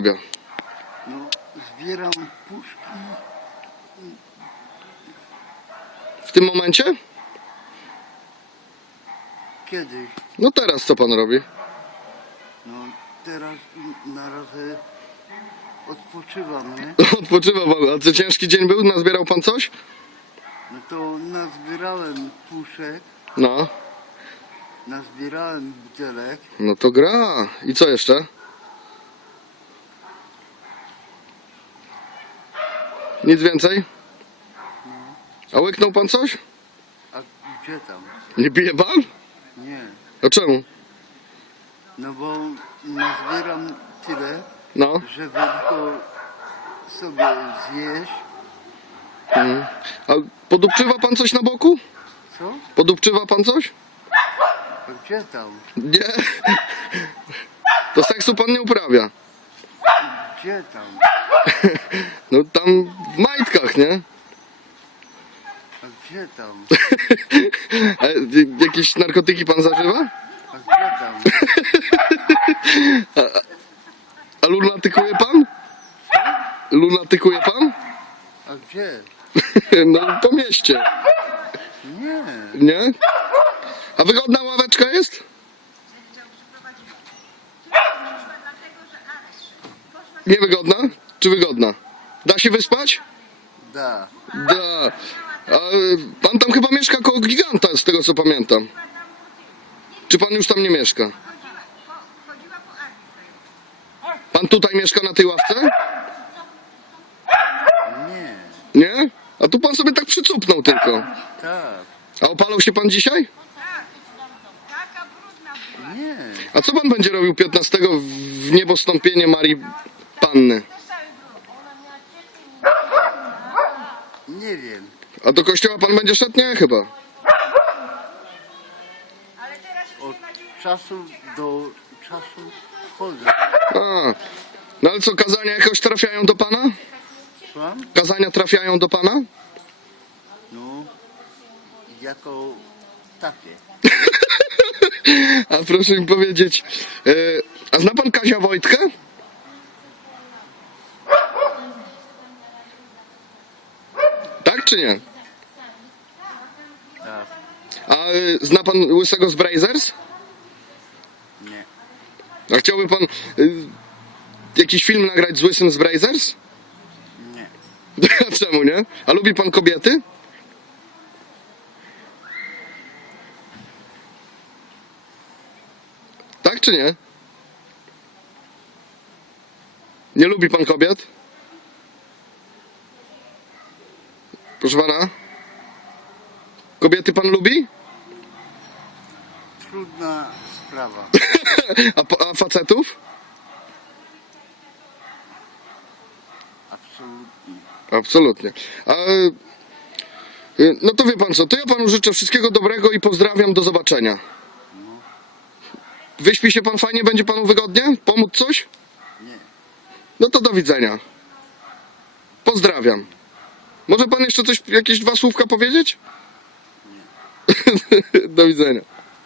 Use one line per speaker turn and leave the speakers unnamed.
wyrabia?
No, zbieram puszki.
W tym momencie?
Kiedyś.
No teraz co pan robi?
No, teraz na razie odpoczywam, nie?
Odpoczywa pan. A co ciężki dzień był? Nazbierał pan coś?
No to nazbierałem puszek,
No.
nazbierałem butelek.
No to gra. I co jeszcze? Nic więcej? A łyknął pan coś?
A gdzie tam?
Nie pije pan?
Nie.
A czemu?
No bo nazbieram tyle,
No.
żeby tylko sobie zjeść.
Mhm. A podupczywa pan coś na boku?
Co?
Podupczywa pan coś?
A gdzie tam?
Nie. To seksu pan nie uprawia.
Gdzie tam?
No tam nie?
A gdzie tam?
A y- jakieś narkotyki pan zażywa?
A gdzie tam?
A lunatykuje pan? Lunatykuje pan?
A gdzie?
No po mieście.
Nie.
Nie? A wygodna ławeczka jest? Niewygodna? Czy wygodna? Da się wyspać?
Da.
Da. A y, pan tam chyba mieszka koło giganta, z tego co pamiętam. Czy pan już tam nie mieszka? Pan tutaj mieszka na tej ławce?
Nie.
Nie? A tu pan sobie tak przycupnął tylko.
Tak.
A opalał się pan dzisiaj?
Nie.
A co pan będzie robił 15 w niebostąpienie Marii Panny?
Nie wiem.
A do kościoła pan będzie szedł? Nie, chyba.
Ale teraz już
Od
nie ma dzieci.
czasu do czasu chodzę.
A. No ale co, kazania jakoś trafiają do pana?
Słucham?
Kazania trafiają do pana?
No. Jako takie.
A proszę mi powiedzieć, e, a zna pan Kazia Wojtkę? Tak czy nie?
Tak.
A e, zna pan Łysego z Brazers?
Nie.
A chciałby pan e, jakiś film nagrać z Łysym z Brazers?
Nie.
A czemu nie? A lubi pan kobiety? Tak czy nie? Nie lubi pan kobiet? Proszę pana? Kobiety pan lubi?
Trudna sprawa.
A, a facetów?
Absolutnie.
Absolutnie. A, y, no to wie pan co, to ja panu życzę wszystkiego dobrego i pozdrawiam, do zobaczenia. Wyśpi się pan fajnie, będzie panu wygodnie? Pomóc coś?
Nie.
No to do widzenia. Pozdrawiam. Może pan jeszcze coś, jakieś dwa słówka powiedzieć? do widzenia.